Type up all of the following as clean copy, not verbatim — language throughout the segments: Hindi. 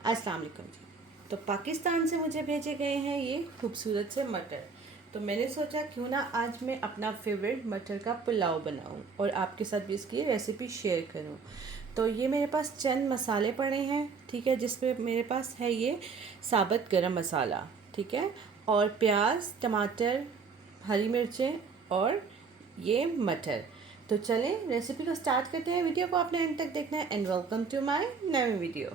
अस्सलाम वालेकुम जी। तो पाकिस्तान से मुझे भेजे गए हैं ये खूबसूरत से मटर। तो मैंने सोचा क्यों ना आज मैं अपना फेवरेट मटर का पुलाव बनाऊं और आपके साथ भी इसकी रेसिपी शेयर करूं। तो ये मेरे पास चंद मसाले पड़े हैं, ठीक है, जिसमें मेरे पास है ये साबुत गरम मसाला, ठीक है, और प्याज, टमाटर, हरी मिर्चें और ये मटर। तो चलें रेसिपी को स्टार्ट करते हैं। वीडियो को आपने एंड तक देखना है एंड वेलकम टू माय नई वीडियो।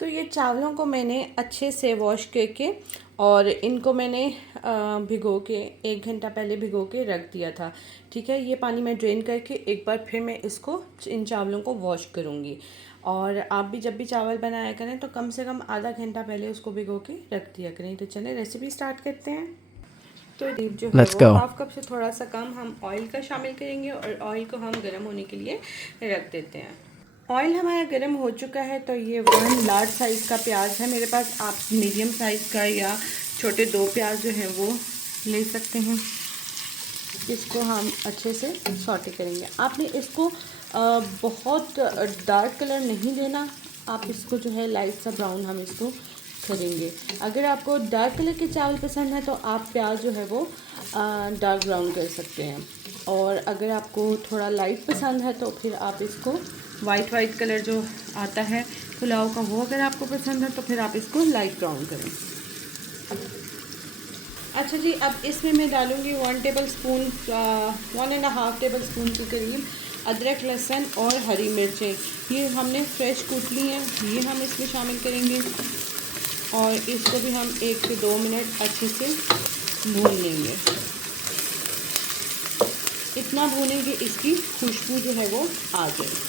तो ये चावलों को मैंने अच्छे से वॉश करके और इनको मैंने भिगो के 1 घंटा पहले भिगो के रख दिया था, ठीक है। ये पानी मैं ड्रेन करके एक बार फिर मैं इसको इन चावलों को वॉश करूँगी। और आप भी जब भी चावल बनाया करें तो कम से कम आधा घंटा पहले उसको भिगो के रख दिया करें। तो चलें रेसिपी स्टार्ट करते हैं। तो डीप जो है Let's वो go. हाफ कप से थोड़ा सा कम हम ऑयल का शामिल करेंगे और ऑयल को हम गर्म होने के लिए रख देते हैं। ऑयल हमारा गर्म हो चुका है। तो ये 1 लार्ज साइज़ का प्याज है मेरे पास, आप मीडियम साइज़ का या छोटे 2 प्याज जो हैं वो ले सकते हैं। इसको हम अच्छे से सॉटे करेंगे। आपने इसको बहुत डार्क कलर नहीं देना, आप इसको जो है लाइट सा ब्राउन हम इसको करेंगे। अगर आपको डार्क कलर के चावल पसंद है तो आप प्याज जो है वो डार्क ब्राउन कर सकते हैं, और अगर आपको थोड़ा लाइट पसंद है तो फिर आप इसको वाइट कलर जो आता है पुलाव का वो अगर आपको पसंद है तो फिर आप इसको लाइट ब्राउन करें। अच्छा जी, अब इसमें मैं डालूँगी 1 टेबल स्पून 1.5 टेबल स्पून के करीब अदरक, लहसुन और हरी मिर्चें। ये हमने फ्रेश कूट ली हैं, ये हम इसमें शामिल करेंगे और इसको भी हम 1 से 2 मिनट अच्छे से भून लेंगे। इतना भूनेंगे इसकी खुशबू जो है वो आ जाए।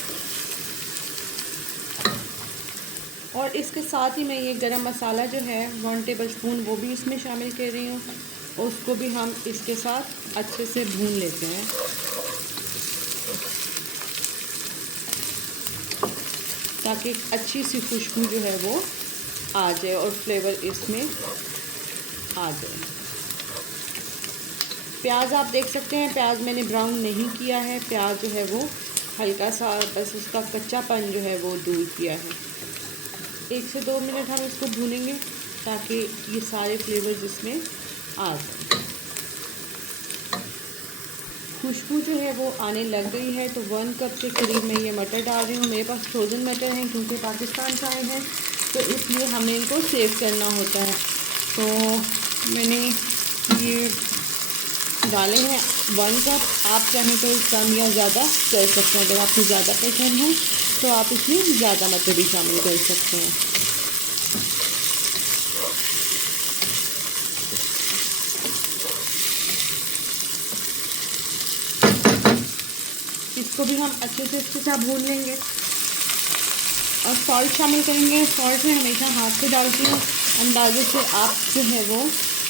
और इसके साथ ही मैं ये गरम मसाला जो है 1 टेबल स्पून वो भी इसमें शामिल कर रही हूँ, उसको भी हम इसके साथ अच्छे से भून लेते हैं ताकि अच्छी सी खुशबू जो है वो आ जाए और फ्लेवर इसमें आ जाए। प्याज आप देख सकते हैं, प्याज मैंने ब्राउन नहीं किया है, प्याज जो है वो हल्का सा बस उसका कच्चापन जो है वो दूर किया है। 1 से 2 मिनट हम इसको भूनेंगे ताकि ये सारे फ्लेवर्स इसमें आ जाए। खुशबू जो है वो आने लग गई है। तो 1 कप के करीब मैं ये मटर डाल रही हूँ। मेरे पास फ्रोज़न मटर हैं क्योंकि पाकिस्तान से आए हैं तो इसलिए हमें इनको सेव करना होता है। तो मैंने ये डाले हैं 1 कप। आप चाहें तो कम या ज़्यादा कर सकते हैं। अगर आपको ज़्यादा पसंद है तो आप इसमें ज़्यादा मटर भी शामिल कर सकते हैं। इसको भी हम अच्छे से इसके साथ भून लेंगे और सॉल्ट शामिल करेंगे। सॉल्ट में हमेशा हाथ से डालती हूँ, अंदाजे से आप जो है वो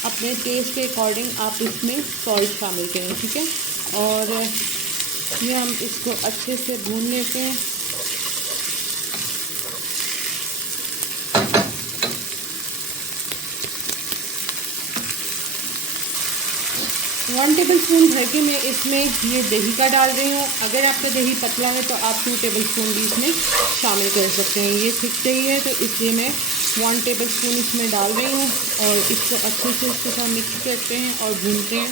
अपने टेस्ट के अकॉर्डिंग आप इसमें सॉल्ट शामिल करें, ठीक है। और ये हम इसको अच्छे से भून लेते हैं। 1 टेबल स्पून भर के मैं इसमें ये दही का डाल रही हूँ। अगर आपका दही पतला है तो आप 2 टेबल स्पून भी इसमें शामिल कर सकते हैं। ये थिक दही है तो इसलिए मैं 1 टेबल स्पून इसमें डाल रही हूँ और इसको अच्छे से इसके साथ मिक्स करते हैं और भूनते हैं।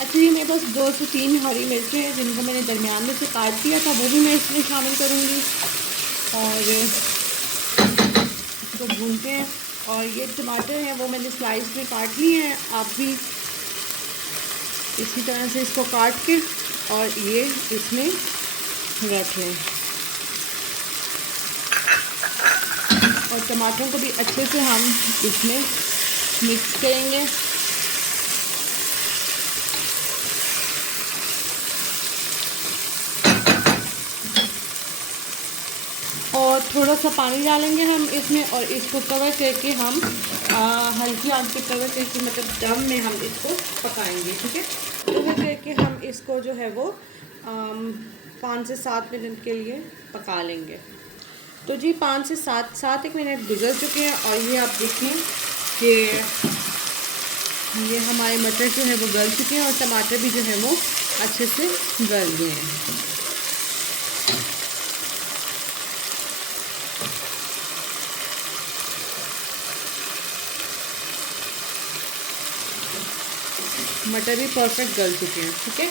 अच्छा, ये मेरे पास 2 से 3 हरी मिर्चें हैं जिनको मैंने दरमियान में से काट दिया था, वो भी मैं इसमें शामिल करूँगी और इसको भूनते हैं। और ये टमाटर हैं वो मैंने स्लाइस में काट लिए हैं, आप भी इसी तरह से इसको काट के और ये इसमें रखें। और टमाटरों को भी अच्छे से हम इसमें मिक्स करेंगे। और थोड़ा सा पानी डालेंगे हम इसमें और इसको कवर करके हम हल्की आंच पे कवर करके मतलब दम में हम इसको पकाएंगे, ठीक है। कवर करके हम इसको जो है वो 5 से 7 मिनट के लिए पका लेंगे। तो जी 5 से 7 एक मिनट गुजर चुके हैं और ये आप देखें कि ये हमारे मटर जो है वो गल चुके हैं और टमाटर भी जो है वो अच्छे से गल गए हैं। मटर भी परफेक्ट गल चुके हैं। ठीक है,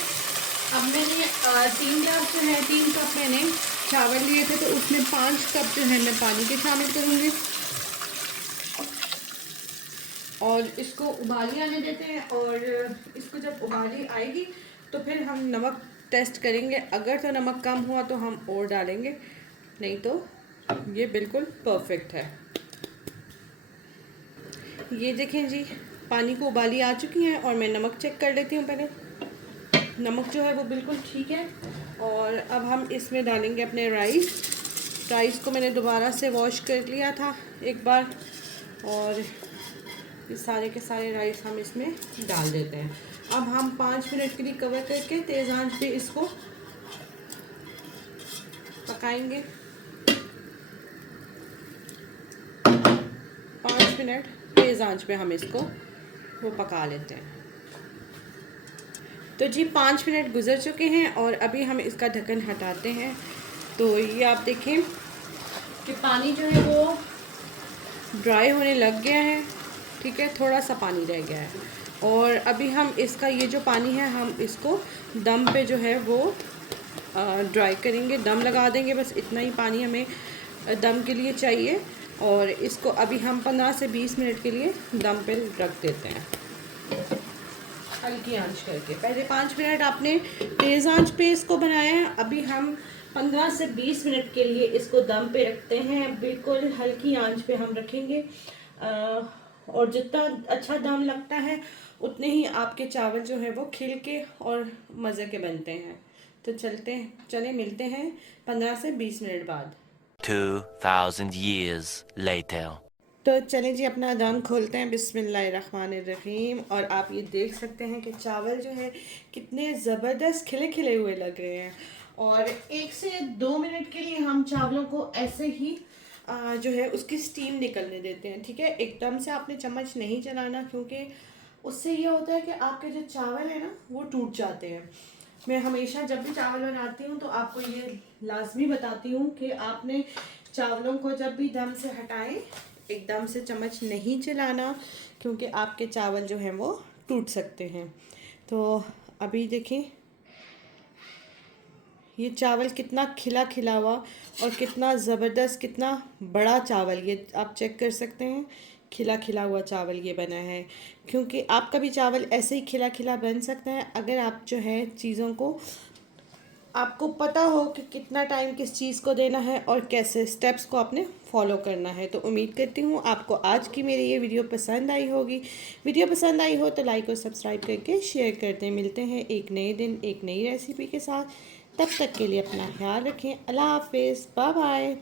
अब मैंने 3 ग्लास जो है 3 कप मैंने चावल लिए थे, तो उसमें 5 कप जो है मैं पानी के शामिल करूँगी और इसको उबाली आने देते हैं। और इसको जब उबाली आएगी तो फिर हम नमक टेस्ट करेंगे। अगर तो नमक कम हुआ तो हम और डालेंगे, नहीं तो ये बिल्कुल परफेक्ट है। ये देखें जी, पानी को उबाली आ चुकी है और मैं नमक चेक कर लेती हूँ पहले। नमक जो है वो बिल्कुल ठीक है। और अब हम इसमें डालेंगे अपने राइस को मैंने दोबारा से वॉश कर लिया था एक बार, और ये सारे के सारे राइस हम इसमें डाल देते हैं। अब हम 5 मिनट के लिए कवर करके तेज़ आंच पे इसको पकाएंगे। 5 मिनट तेज़ आंच पे हम इसको वो पका लेते हैं। तो जी 5 मिनट गुजर चुके हैं और अभी हम इसका ढक्कन हटाते हैं। तो ये आप देखें कि पानी जो है वो ड्राई होने लग गया है। ठीक है, थोड़ा सा पानी रह गया है और अभी हम इसका ये जो पानी है हम इसको दम पे जो है वो ड्राई करेंगे, दम लगा देंगे। बस इतना ही पानी हमें दम के लिए चाहिए और इसको अभी हम 15 से 20 मिनट के लिए दम पे रख देते हैं हल्की आंच करके। पहले 5 मिनट आपने तेज़ आंच पे इसको बनाया है, अभी हम 15 से 20 मिनट के लिए इसको दम पे रखते हैं। बिल्कुल हल्की आंच पे हम रखेंगे और जितना अच्छा दम लगता है उतने ही आपके चावल जो है वो खिल के और मज़े के बनते हैं। तो चले मिलते हैं 15 से 20 मिनट बाद। 2000 years later. तो चलें जी, अपना दम खोलते हैं। बिस्मिल्लाहिर्रहमानिर्रहीम। और आप ये देख सकते हैं कि चावल जो है कितने ज़बरदस्त खिले खिले हुए लग रहे हैं। और 1 से 2 मिनट के लिए हम चावलों को ऐसे ही जो है उसकी स्टीम निकलने देते हैं। ठीक है, एकदम से आपने चम्मच नहीं चलाना, क्योंकि उससे ये होता है कि आपके जो चावल है ना वो टूट जाते हैं। मैं हमेशा जब भी चावल बनाती हूँ तो आपको ये लाजमी बताती हूँ कि आपने चावलों को जब भी दम से हटाएं एकदम से चम्मच नहीं चलाना, क्योंकि आपके चावल जो हैं वो टूट सकते हैं। तो अभी देखें ये चावल कितना खिला खिला हुआ और कितना ज़बरदस्त, कितना बड़ा चावल, ये आप चेक कर सकते हैं। खिला खिला हुआ चावल ये बना है, क्योंकि आपका भी चावल ऐसे ही खिला खिला बन सकता है अगर आप जो है चीज़ों को आपको पता हो कि कितना टाइम किस चीज़ को देना है और कैसे स्टेप्स को आपने फॉलो करना है। तो उम्मीद करती हूँ आपको आज की मेरी ये वीडियो पसंद आई होगी। वीडियो पसंद आई हो तो लाइक और सब्सक्राइब करके शेयर करते हैं। मिलते हैं एक नए दिन एक नई रेसिपी के साथ। तब तक के लिए अपना ख्याल रखें। अल्लाह हाफिज़, बाय बाय।